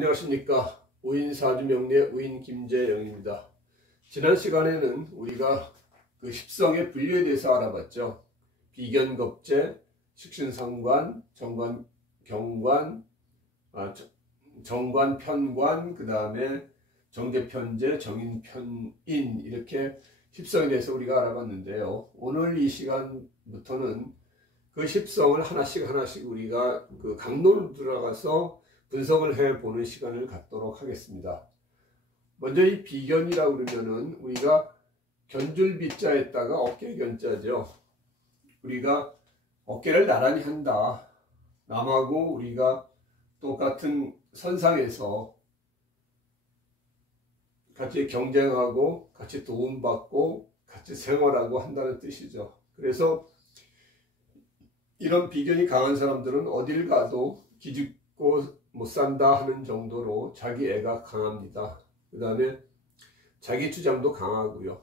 안녕하십니까. 우인사주명리의 우인 김재영입니다. 지난 시간에는 우리가 그 십성의 분류에 대해서 알아봤죠. 비견겁재, 식신상관, 정관, 경관, 정관, 편관, 그 다음에 정제편재, 정인편인, 이렇게 십성에 대해서 우리가 알아봤는데요. 오늘 이 시간부터는 그 십성을 하나씩 우리가 그 강론으로 들어가서 분석을 해보는 시간을 갖도록 하겠습니다. 먼저 이 비견이라고 그러면은 우리가 견줄비자에다가 어깨견자죠. 우리가 어깨를 나란히 한다. 남하고 우리가 똑같은 선상에서 같이 경쟁하고 같이 도움받고 같이 생활하고 한다는 뜻이죠. 그래서 이런 비견이 강한 사람들은 어딜 가도 기죽고 못 산다 하는 정도로 자기 애가 강합니다. 그 다음에 자기 주장도 강하고요.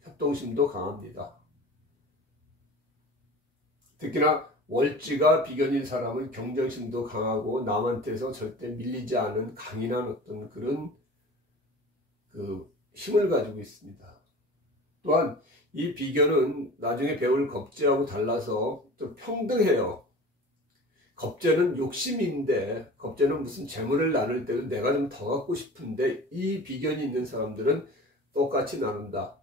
협동심도 강합니다. 특히나 월지가 비견인 사람은 경쟁심도 강하고 남한테서 절대 밀리지 않은 강인한 어떤 그런 그 힘을 가지고 있습니다. 또한 이 비견은 나중에 배울 겁재하고 달라서 좀 평등해요. 겁재는 욕심인데, 겁재는 무슨 재물을 나눌 때도 내가 좀 더 갖고 싶은데, 이 비견이 있는 사람들은 똑같이 나눈다.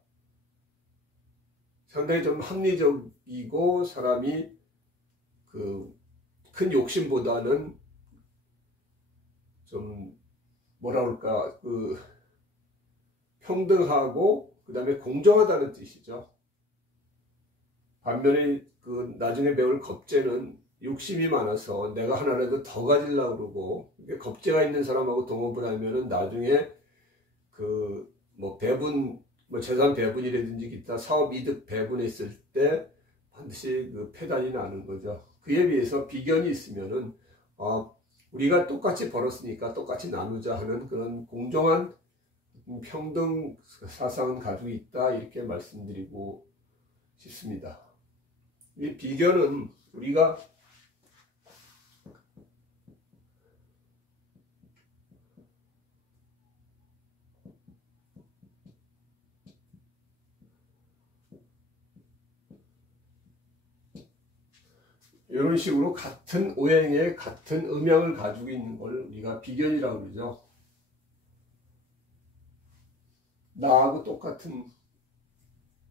상당히 좀 합리적이고 사람이 그 큰 욕심보다는 좀 뭐라 그럴까, 그 평등하고 그 다음에 공정하다는 뜻이죠. 반면에 그 나중에 배울 겁재는 욕심이 많아서 내가 하나라도 더 가지려고 그러고, 겁재가 있는 사람하고 동업을 하면은 나중에 그 뭐 배분, 뭐 재산 배분이라든지 기타 사업 이득 배분했을 때 반드시 그 폐단이 나는 거죠. 그에 비해서 비견이 있으면은 우리가 똑같이 벌었으니까 똑같이 나누자 하는 그런 공정한 평등 사상은 가지고 있다, 이렇게 말씀드리고 싶습니다. 이 비견은 우리가 이런 식으로 같은 오행에 같은 음양을 가지고 있는 걸 우리가 비견이라고 그러죠. 나하고 똑같은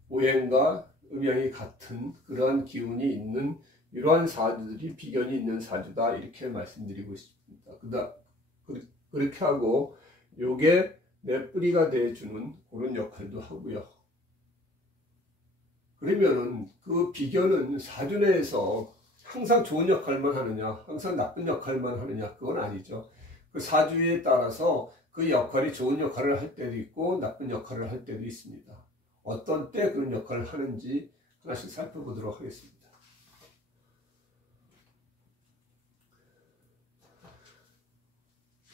오행과 음양이 같은 그러한 기운이 있는 이러한 사주들이 비견이 있는 사주다, 이렇게 말씀드리고 싶습니다. 그렇게 하고 요게 내 뿌리가 되어주는 그런 역할도 하고요. 그러면은 그 비견은 사주 내에서 항상 좋은 역할만 하느냐, 항상 나쁜 역할만 하느냐, 그건 아니죠. 그 사주에 따라서 그 역할이 좋은 역할을 할 때도 있고 나쁜 역할을 할 때도 있습니다. 어떤 때 그런 역할을 하는지 하나씩 살펴보도록 하겠습니다.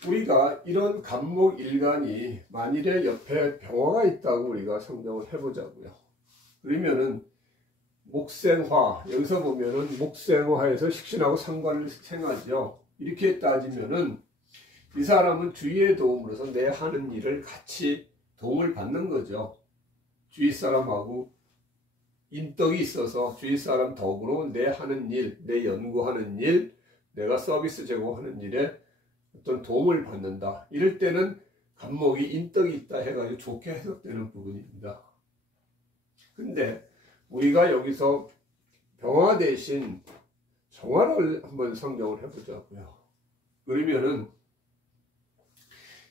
우리가 이런 갑목일간이 만일에 옆에 병화가 있다고 우리가 상정을 해보자고요. 그러면은 목생화, 여기서 보면은 목생화에서 식신하고 상관을 생하죠. 이렇게 따지면은 이 사람은 주위의 도움으로서 내 하는 일을 같이 도움을 받는 거죠. 주위 사람하고 인덕이 있어서 주위 사람 덕으로 내 하는 일, 내 연구하는 일, 내가 서비스 제공하는 일에 어떤 도움을 받는다. 이럴 때는 갑목이 인덕이 있다 해가지고 좋게 해석되는 부분입니다. 근데 우리가 여기서 병화 대신 정화를 한번 상정을 해보자고요. 그러면은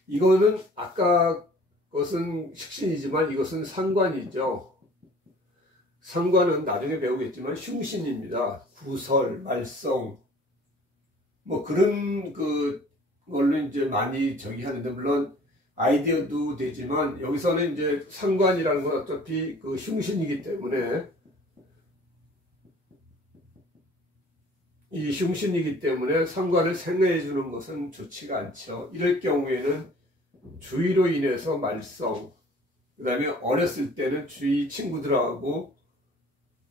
이거는 아까 것은 식신이지만 이것은 상관이죠. 상관은 나중에 배우겠지만 흉신입니다. 구설, 말성, 뭐 그런 걸로 이제 많이 하는데, 물론 아이디어도 되지만 여기서는 이제 상관이라는 건 어차피 그 흉신이기 때문에, 이 흉신이기 때문에 상관을 생각해 주는 것은 좋지가 않죠. 이럴 경우에는 주의로 인해서 말썽, 그 다음에 어렸을 때는 주위 친구들하고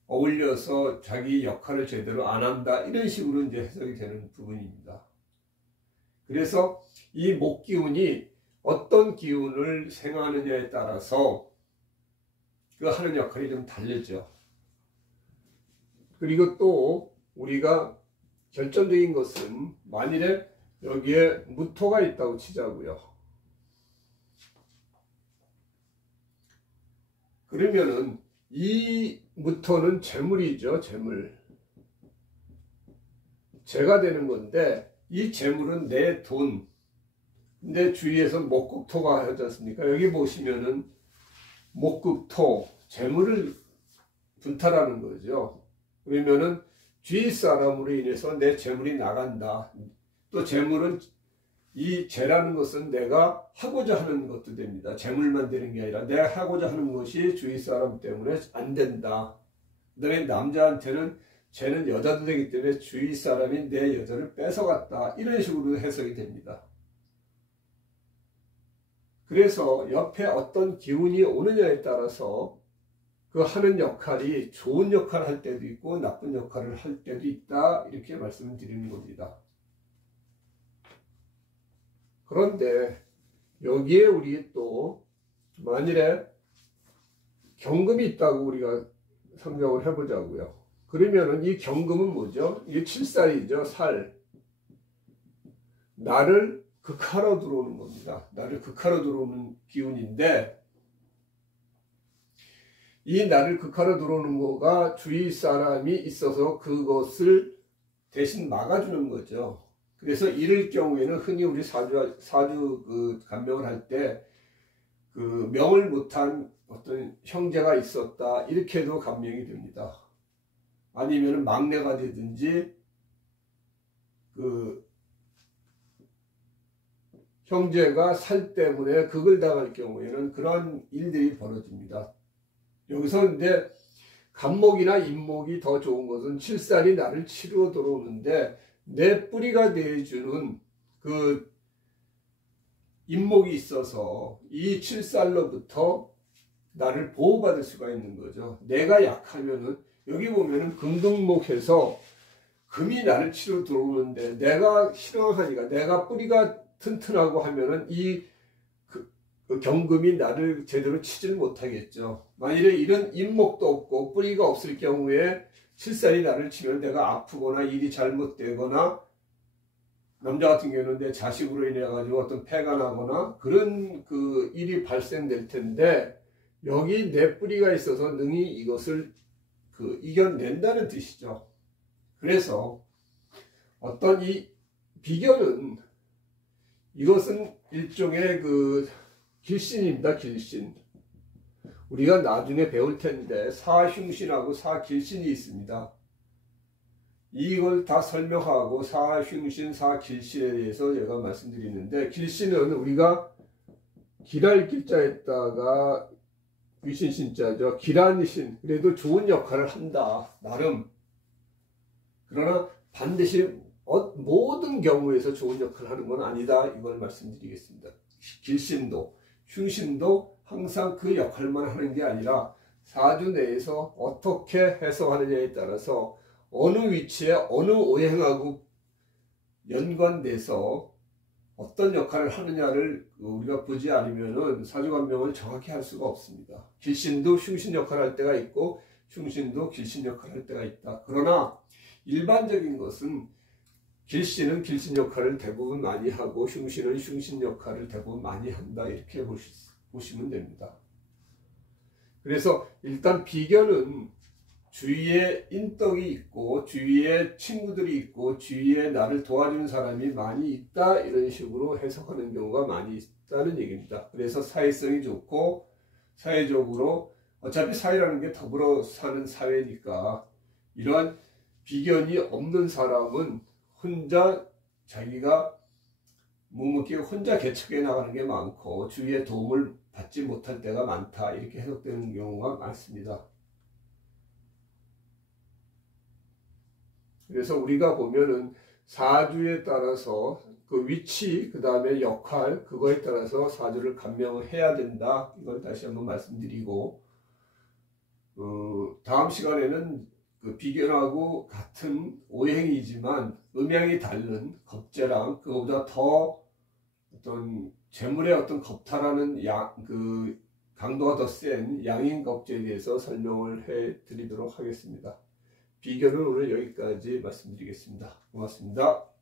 어울려서 자기 역할을 제대로 안 한다, 이런 식으로 이제 해석이 되는 부분입니다. 그래서 이 목기운이 어떤 기운을 생하느냐에 따라서 그 하는 역할이 좀 다르죠. 그리고 또 우리가 결정적인 것은 만일에 여기에 무토가 있다고 치자고요. 그러면은 이 무토는 재물이죠. 재물. 재가 되는 건데 이 재물은 내 돈. 근데 주위에서 목국토가 하지 않습니까? 여기 보시면은 목국토, 재물을 분탈하는 거죠. 그러면은 주위 사람으로 인해서 내 재물이 나간다. 또 재물은 이 재라는 것은 내가 하고자 하는 것도 됩니다. 재물만 되는 게 아니라 내가 하고자 하는 것이 주위 사람 때문에 안 된다. 그 다음에 남자한테는 재는 여자도 되기 때문에 주위 사람이 내 여자를 뺏어갔다. 이런 식으로 해석이 됩니다. 그래서 옆에 어떤 기운이 오느냐에 따라서 그 하는 역할이 좋은 역할을 할 때도 있고 나쁜 역할을 할 때도 있다. 이렇게 말씀을 드리는 겁니다. 그런데 여기에 우리 또 만일에 경금이 있다고 우리가 상정을 해보자고요. 그러면은 이 경금은 뭐죠? 이게 칠살이죠. 살. 나를 극하러 들어오는 겁니다. 나를 극하러 들어오는 기운인데 이 나를 극하러 들어오는 거가 주위 사람이 있어서 그것을 대신 막아주는 거죠. 그래서 이럴 경우에는 흔히 우리 사주 그 간명을 할 때 그 명을 못한 어떤 형제가 있었다 이렇게도 간명이 됩니다. 아니면 막내가 되든지 그 형제가 살 때문에 극을 당할 경우에는 그런 일들이 벌어집니다. 여기서 이제 간목이나 인목이 더 좋은 것은 칠살이 나를 치러 들어오는데 내 뿌리가 되어주는 그 인목이 있어서 이 칠살로부터 나를 보호받을 수가 있는 거죠. 내가 약하면은 여기 보면은 금등목해서 금이 나를 치러 들어오는데 내가 실행하니까 내가 뿌리가 튼튼하고 하면은 그 경금이 나를 제대로 치지를 못하겠죠. 만일에 이런 인목도 없고 뿌리가 없을 경우에 칠살이 나를 치면 내가 아프거나 일이 잘못되거나 남자 같은 경우는 내 자식으로 인해 가지고 어떤 폐가 나거나 그런 그 일이 발생될 텐데 여기 내 뿌리가 있어서 능히 이것을 그 이겨낸다는 뜻이죠. 그래서 어떤 이 비결은 이것은 일종의 그 길신입니다. 길신. 우리가 나중에 배울 텐데 사흉신하고 사길신이 있습니다. 이걸 다 설명하고 사흉신, 사길신에 대해서 제가 말씀드리는데 길신은 우리가 길할 길자에다가 귀신신자죠. 길한신. 그래도 좋은 역할을 한다. 나름. 그러나 반드시 모든 경우에서 좋은 역할을 하는 건 아니다. 이걸 말씀드리겠습니다. 길신도, 흉신도 항상 그 역할만 하는 게 아니라 사주 내에서 어떻게 해석하느냐에 따라서 어느 위치에 어느 오행하고 연관돼서 어떤 역할을 하느냐를 우리가 보지 않으면은 사주간명을 정확히 할 수가 없습니다. 길신도 흉신 역할을 할 때가 있고 흉신도 길신 역할을 할 때가 있다. 그러나 일반적인 것은 길신은 길신 역할을 대부분 많이 하고 흉신은 흉신 역할을 대부분 많이 한다. 이렇게 보시면 됩니다. 그래서 일단 비견은 주위에 인덕이 있고 주위에 친구들이 있고 주위에 나를 도와주는 사람이 많이 있다. 이런 식으로 해석하는 경우가 많이 있다는 얘기입니다. 그래서 사회성이 좋고 사회적으로 어차피 사회라는 게 더불어 사는 사회니까 이러한 비견이 없는 사람은 혼자 자기가 묵묵히 혼자 개척해 나가는 게 많고 주위의 도움을 받지 못할 때가 많다. 이렇게 해석되는 경우가 많습니다. 그래서 우리가 보면은 사주에 따라서 그 위치, 그 다음에 역할, 그거에 따라서 사주를 간명을 해야 된다. 이걸 다시 한번 말씀드리고, 다음 시간에는 그 비견하고 같은 오행이지만 음양이 다른 겁재랑 그거보다 더 어떤 재물의 어떤 겁탈하는 그 강도가 더 센 양인겁재에 대해서 설명을 해 드리도록 하겠습니다. 비견은 오늘 여기까지 말씀드리겠습니다. 고맙습니다.